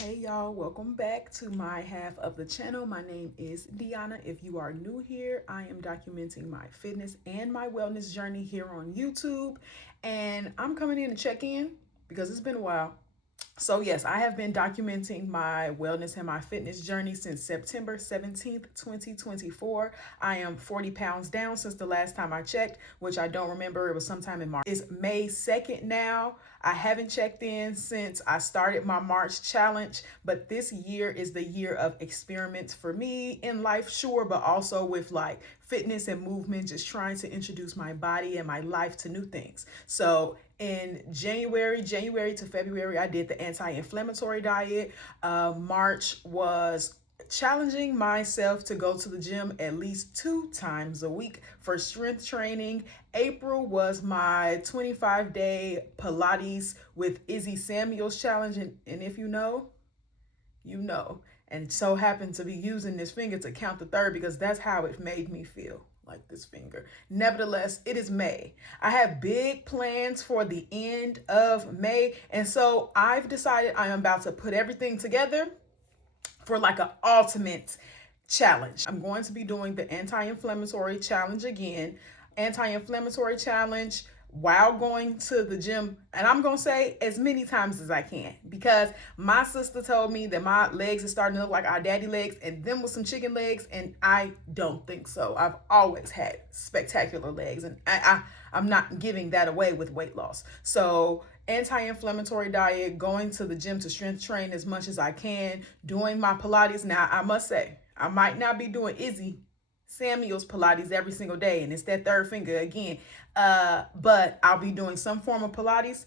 Hey y'all, welcome back to my half of the channel. My name is Deanna. If you are new here, I am documenting my fitness and my wellness journey here on YouTube. And I'm coming in to check in because it's been a while. So yes, I have been documenting my wellness and my fitness journey since September 17th, 2024. I am 40 pounds down since the last time I checked, which I don't remember. It was sometime in March. It's May 2nd now. I haven't checked in since I started my March challenge, but this year is the year of experiments for me in life, sure, but also with like fitness and movement, just trying to introduce my body and my life to new things. So in January to February, I did the anti-inflammatory diet. March was challenging myself to go to the gym at least 2 times a week for strength training. April was my 25-day Pilates with Izzy Samuels challenge. And if you know, you know. And so happened to be using this finger to count the third because that's how it made me feel, like this finger. Nevertheless, it is May. I have big plans for the end of May. And so I've decided I am about to put everything together for like an ultimate challenge. I'm going to be doing the anti-inflammatory challenge again. Anti-inflammatory challenge while going to the gym, and I'm gonna say as many times as I can, because my sister told me that my legs are starting to look like our daddy legs, and them with some chicken legs, and I don't think so. I've always had spectacular legs, and I'm not giving that away with weight loss. So anti-inflammatory diet, going to the gym to strength train as much as I can, doing my Pilates. Now I must say, I might not be doing Izzy Samuel's Pilates every single day, and it's that third finger again. But I'll be doing some form of Pilates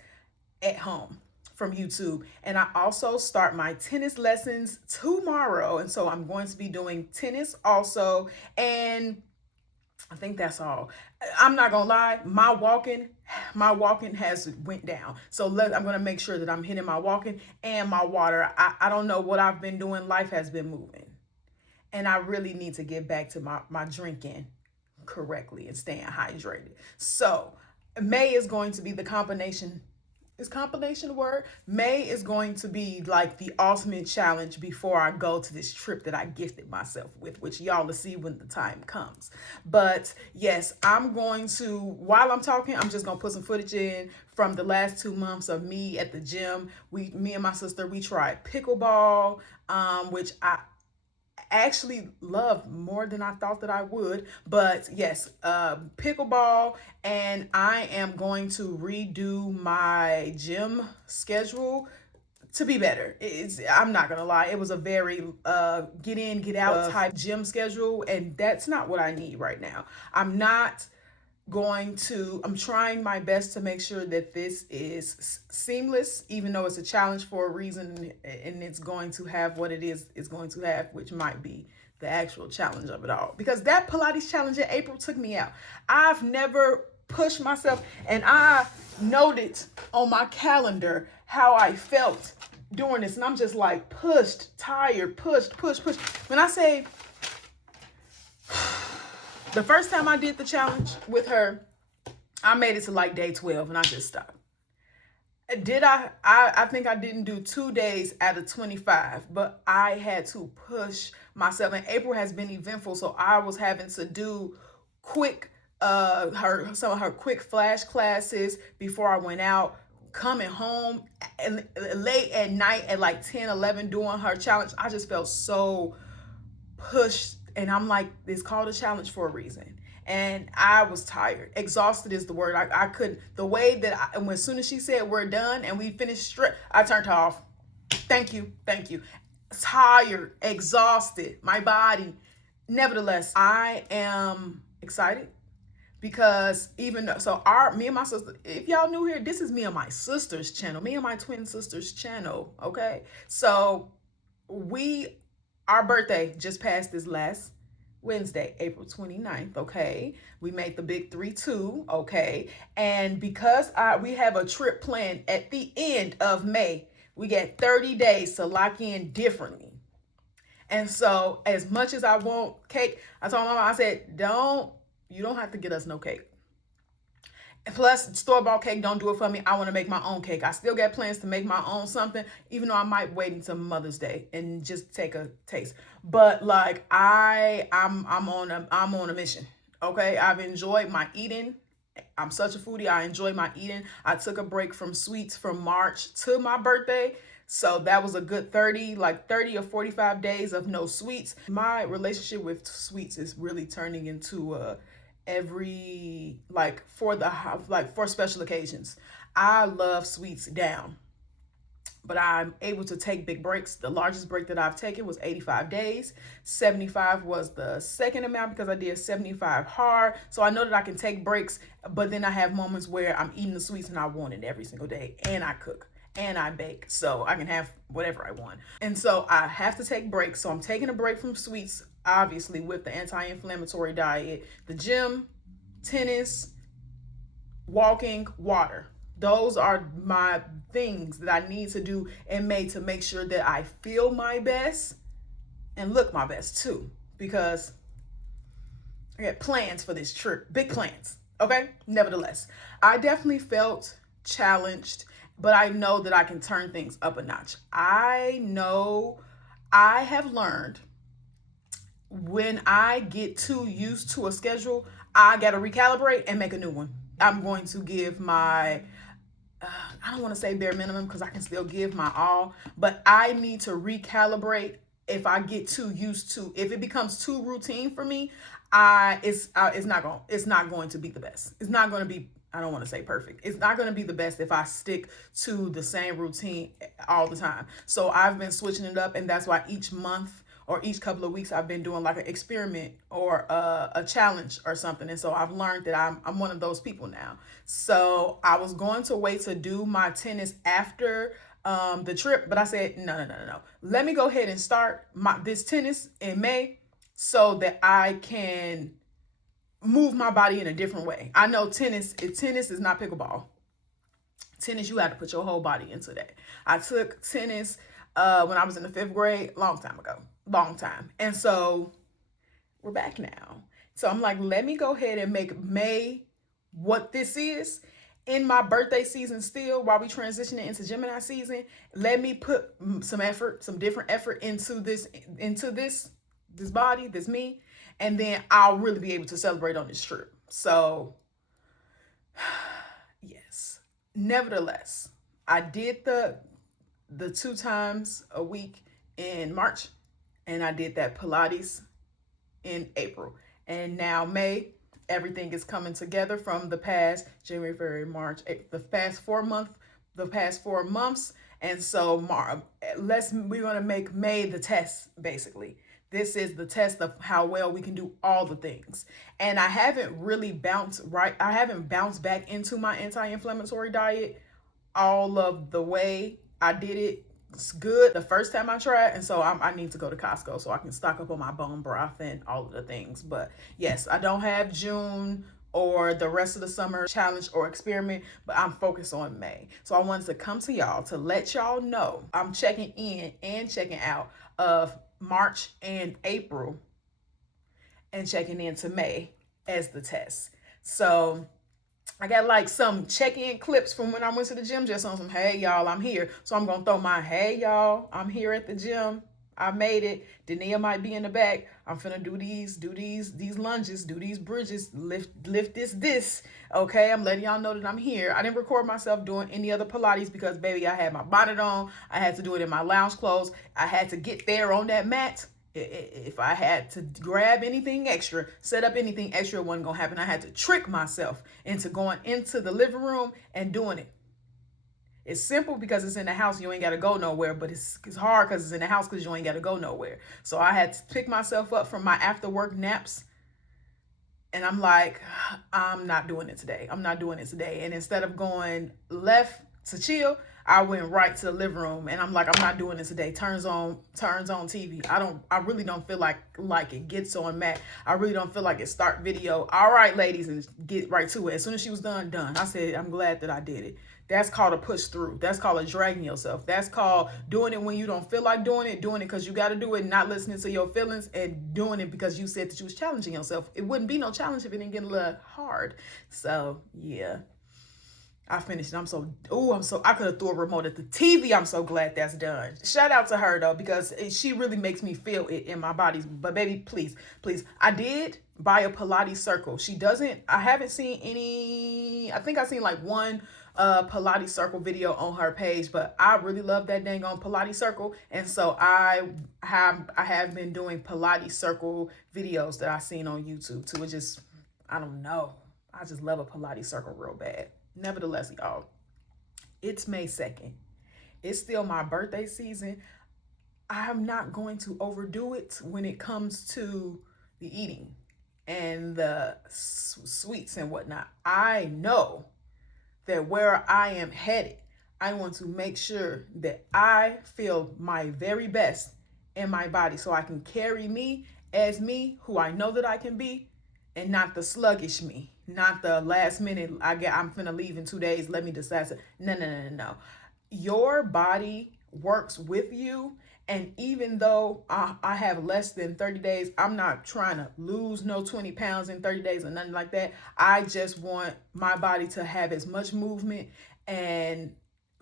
at home from YouTube. And I also start my tennis lessons tomorrow. And so I'm going to be doing tennis also. And I think that's all. I'm not gonna lie, my walking has went down. So I'm gonna make sure that I'm hitting my walking and my water. I don't know what I've been doing. Life has been moving. And I really need to get back to my drinking correctly and staying hydrated. So May is going to be the combination. Is combination a word? May is going to be like the ultimate challenge before I go to this trip that I gifted myself with, which y'all will see when the time comes. But yes, I'm going to, while I'm talking, I'm just gonna put some footage in from the last 2 months of me at the gym. Me and my sister, we tried pickleball, which I actually love more than I thought that I would. But yes, pickleball, and I am going to redo my gym schedule to be better. I'm not gonna lie, it was a very get in, get out type gym schedule, and that's not what I need right now. I'm trying my best to make sure that this is seamless, even though it's a challenge for a reason, and it's going to have what it is going to have, which might be the actual challenge of it all. Because that Pilates challenge in April took me out. I've never pushed myself, and I noted on my calendar how I felt during this, and I'm just like pushed, tired, pushed. When I say the first time I did the challenge with her, I made it to like day 12 and I just stopped. I think I didn't do 2 days out of 25, but I had to push myself. And April has been eventful, so I was having to do quick some of her quick flash classes before I went out, coming home and late at night at like 10, 11 doing her challenge. I just felt so pushed, and I'm like, it's called a challenge for a reason. And I was tired. Exhausted is the word. I couldn't, the way that as soon as she said we're done and we finished I turned her off. Thank you. Tired, exhausted, my body. Nevertheless, I am excited because me and my sister, if y'all new here, this is me and my sister's channel, me and my twin sister's channel, okay? So our birthday just passed this last Wednesday, April 29th, okay? We made the big 3-2, okay? And because we have a trip planned at the end of May, we get 30 days to lock in differently. And so as much as I want cake, I told my mom, I said, you don't have to get us no cake. And plus, store-bought cake don't do it for me. I want to make my own cake. I still got plans to make my own something, even though I might wait until Mother's Day and just take a taste. But like I'm on a mission. Okay, I've enjoyed my eating. I'm such a foodie. I enjoy my eating. I took a break from sweets from March to my birthday. So that was a good 30 or 45 days of no sweets. My relationship with sweets is really turning into every like for special occasions. I love sweets down, but I'm able to take big breaks. The largest break that I've taken was 85 days. 75 was the second amount because I did 75 hard. So I know that I can take breaks, but then I have moments where I'm eating the sweets and I want it every single day, and I cook and I bake, so I can have whatever I want. And so I have to take breaks. So I'm taking a break from sweets, obviously, with the anti-inflammatory diet, the gym, tennis, walking, water. Those are my things that I need to do in May to make sure that I feel my best and look my best too, because I got plans for this trip, big plans. Okay. Nevertheless, I definitely felt challenged, but I know that I can turn things up a notch. I know I have learned when I get too used to a schedule, I got to recalibrate and make a new one. I'm going to give my I don't want to say bare minimum because I can still give my all, but I need to recalibrate if I get too used to. If it becomes too routine for me, it's not going to be the best. It's not going to be. I don't want to say perfect. It's not going to be the best if I stick to the same routine all the time. So I've been switching it up, and that's why each month or each couple of weeks I've been doing like an experiment or a challenge or something. And so I've learned that I'm one of those people now. So I was going to wait to do my tennis after the trip, but I said no. Let me go ahead and start this tennis in May so that I can move my body in a different way. I know tennis is not pickleball. Tennis, you have to put your whole body into that. I took tennis when I was in the 5th grade, long time ago. And so we're back now. So I'm like, let me go ahead and make May what this is in my birthday season still, while we transitioning into Gemini season. Let me put some different effort into this body, this me, and then I'll really be able to celebrate on this trip. So yes. Nevertheless, I did the 2 times a week in March, and I did that Pilates in April. And now May, everything is coming together from the past January, February, March, the past 4 months. And so we're going to make May the test, basically. This is the test of how well we can do all the things. And I haven't bounced back into my anti-inflammatory diet all of the way. I did it good the first time I tried, and so I need to go to Costco so I can stock up on my bone broth and all of the things. But yes, I don't have June or the rest of the summer challenge or experiment, but I'm focused on May. So I wanted to come to y'all to let y'all know I'm checking in and checking out of March and April and checking into May as the test. So I got like some check-in clips from when I went to the gym, just on some, hey y'all, I'm here. So I'm gonna throw my, hey y'all, I'm here at the gym. I made it. Dania might be in the back. I'm finna do these lunges, do these bridges, lift this. Okay, I'm letting y'all know that I'm here. I didn't record myself doing any other Pilates because, baby, I had my bonnet on. I had to do it in my lounge clothes. I had to get there on that mat. If I had to grab anything extra, set up anything extra, it wasn't gonna happen. I had to trick myself into going into the living room and doing it. It's simple because it's in the house. You ain't got to go nowhere, but it's hard because it's in the house because you ain't got to go nowhere. So I had to pick myself up from my after work naps. And I'm like, I'm not doing it today. And instead of going left to chill, I went right to the living room, and I'm like, I'm not doing this today. Turns on TV. I really don't feel like it. Gets on Matt. I really don't feel like it. Start video. All right, ladies, and get right to it. As soon as she was done. I said, I'm glad that I did it. That's called a push through. That's called a dragging yourself. That's called doing it when you don't feel like doing it because you got to do it, not listening to your feelings, and doing it because you said that you was challenging yourself. It wouldn't be no challenge if it didn't get a little hard. So yeah. I finished it. I could have threw a remote at the TV. I'm so glad that's done. Shout out to her though, because she really makes me feel it in my body. But baby, please, please. I did buy a Pilates circle. I haven't seen any, I think I seen like one Pilates circle video on her page, but I really love that dang on Pilates circle. And so I have been doing Pilates circle videos that I seen on YouTube too. It just, I don't know. I just love a Pilates circle real bad. Nevertheless, y'all, it's May 2nd. It's still my birthday season. I'm not going to overdo it when it comes to the eating and the sweets and whatnot. I know that where I am headed, I want to make sure that I feel my very best in my body so I can carry me as me, who I know that I can be, and not the sluggish me, not the last minute, I'm finna leave in 2 days, let me decide. No. Your body works with you. And even though I have less than 30 days, I'm not trying to lose no 20 pounds in 30 days or nothing like that. I just want my body to have as much movement as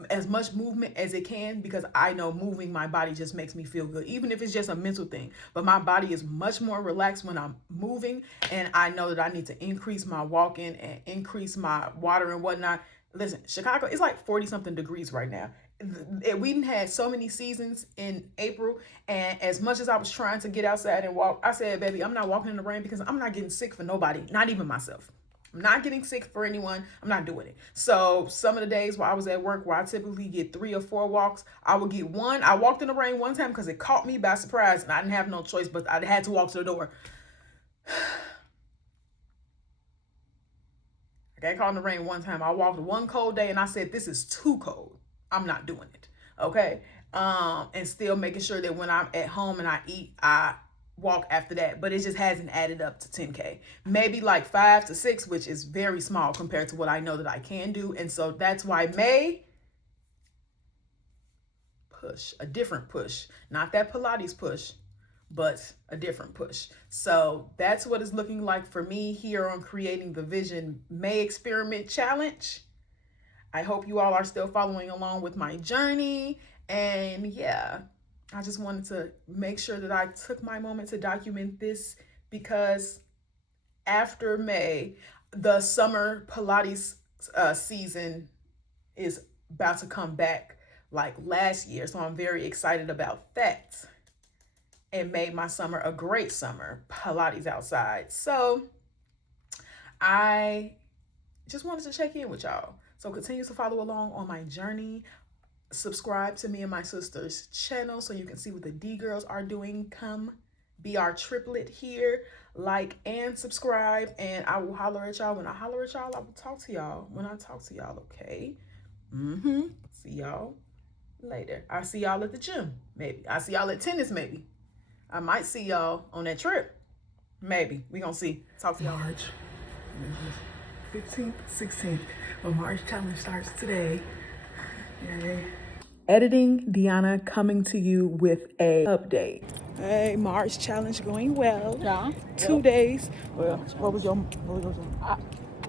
it can, because I know moving my body just makes me feel good, even if it's just a mental thing. But my body is much more relaxed when I'm moving, and I know that I need to increase my walking and increase my water and whatnot. Listen, Chicago, it's like 40 something degrees right now. We didn't had so many seasons in April, and as much as I was trying to get outside and walk, I said, baby, I'm not walking in the rain because I'm not getting sick for nobody, not even myself. I'm not getting sick for anyone. I'm not doing it. So some of the days while I was at work, where I typically get 3 or 4 walks, I would get one. I walked in the rain one time because it caught me by surprise and I didn't have no choice, but I had to walk to the door. I got caught in the rain one time. I walked one cold day and I said, this is too cold. I'm not doing it. Okay. And still making sure that when I'm at home and I eat, I walk after that. But it just hasn't added up to 10K. Maybe like 5 to 6, which is very small compared to what I know that I can do. And so that's why May, push, a different push, not that Pilates push, but a different push. So that's what it's looking like for me here on Creating the Vision May Experiment Challenge. I hope you all are still following along with my journey. And yeah, I just wanted to make sure that I took my moment to document this, because after May, the summer Pilates season is about to come back like last year. So I'm very excited about that, and made my summer a great summer, Pilates outside. So I just wanted to check in with y'all. So continue to follow along on my journey. Subscribe to me and my sister's channel so you can see what the D girls are doing. Come be our triplet here. Like and subscribe, and I will holler at y'all. When I holler at y'all, I will talk to y'all when I talk to y'all, okay? See y'all later. I'll see y'all at the gym, maybe. I'll see y'all at tennis, maybe. I might see y'all on that trip. Maybe. We gonna see. Talk to y'all. March 15th, 16th. The March challenge starts today. Yay. Editing Deanna coming to you with a update. Hey, March challenge going well. Yeah. 2 days. Well, what was your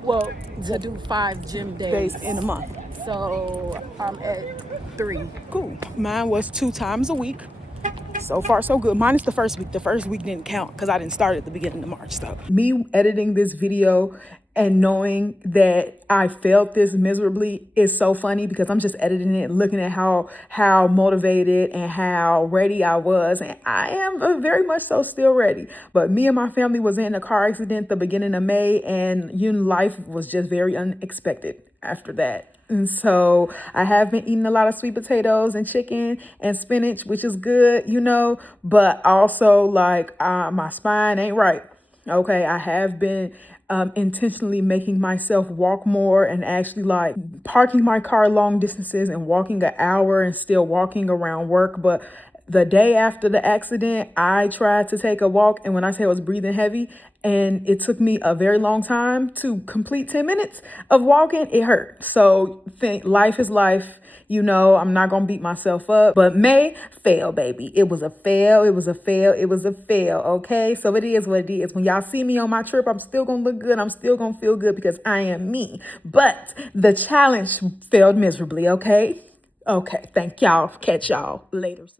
Well, to do 5 gym days in a month? So I'm at 3. Cool. Mine was 2 times a week. So far, so good. Mine is the first week. The first week didn't count because I didn't start at the beginning of March. So me editing this video and knowing that I failed this miserably is so funny, because I'm just editing it, looking at how motivated and how ready I was. And I am very much so still ready. But me and my family was in a car accident the beginning of May, and life was just very unexpected after that. And so I have been eating a lot of sweet potatoes and chicken and spinach, which is good, but also like my spine ain't right. Okay, I have been intentionally making myself walk more, and actually like parking my car long distances and walking an hour and still walking around work. But the day after the accident, I tried to take a walk. And when I say I was breathing heavy, and it took me a very long time to complete 10 minutes of walking, it hurt. So life is life. You know, I'm not going to beat myself up, but May fail, baby. It was a fail. It was a fail. It was a fail. Okay. So it is what it is. When y'all see me on my trip, I'm still going to look good. I'm still going to feel good because I am me. But the challenge failed miserably. Okay. Okay. Thank y'all. Catch y'all later.